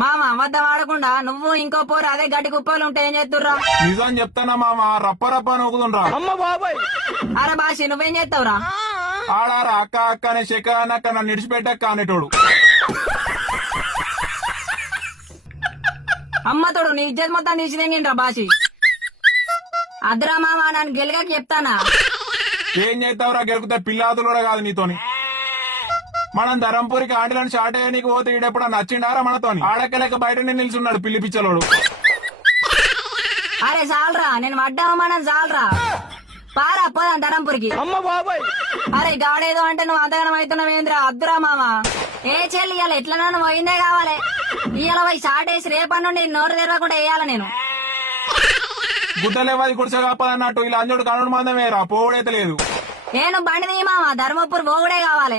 మామ అబద్ధం ఆడకుండా నువ్వు ఇంకో పోరు అదే గడ్డి కుప్పలు ఉంటే ఏం చేస్తుర్రా? నిజం చెప్తానా మామ, రప్ప రప్ప నూకుతుండ్రా. అరే బాషి నువ్వేం చేస్తావురా? ఆడారా అక్క అక్క అనే శక అన్నక్క నన్ను నిడిచిపెట్టక్క అనేటోడు. అమ్మతోడు నీ ఇజ్జత్ మొత్తం తీసిదేంగిరా బాషి. అద్రా మామ నన్ను గెలగకి చెప్తానా? ఏం చేస్తావురా, గెలుకుతా పిల్లాదులు కూడా కాదు నీతోని. మనం ధరంపూరికి ఆంటీలను షార్ట్ అయ్యడానికి పోతే ఈడెప్పుడు నచ్చిండారా మనతోని? ఆడక్కలేక బయట నిల్చున్నాడు పిల్లి పిచ్చలోడు. అరే చాలరా, నేను వడ్డామనం చాలరా, పారా పోదాం ధరంపూరికి. అరే గాడేదో అంటే నువ్వు అంతగానం అవుతున్నావేంద్రా? అద్దురా మామ. ఏ చెల్లి ఇవాళ ఎట్లా నన్ను పోయిందే కావాలి. ఇవాళ పోయి షార్ట్ వేసి రేపటి నుండి నోరు తెరవకుండా వేయాలి నేను. గుడ్డలేవాది గుడిసె కాపాలన్నట్టు ఇలా అంజుడు కనుడు మందమేరా, పోవుడైతే లేదు. నేను బండి తీ మామ, ధర్మపూర్ పోవుడే కావాలి.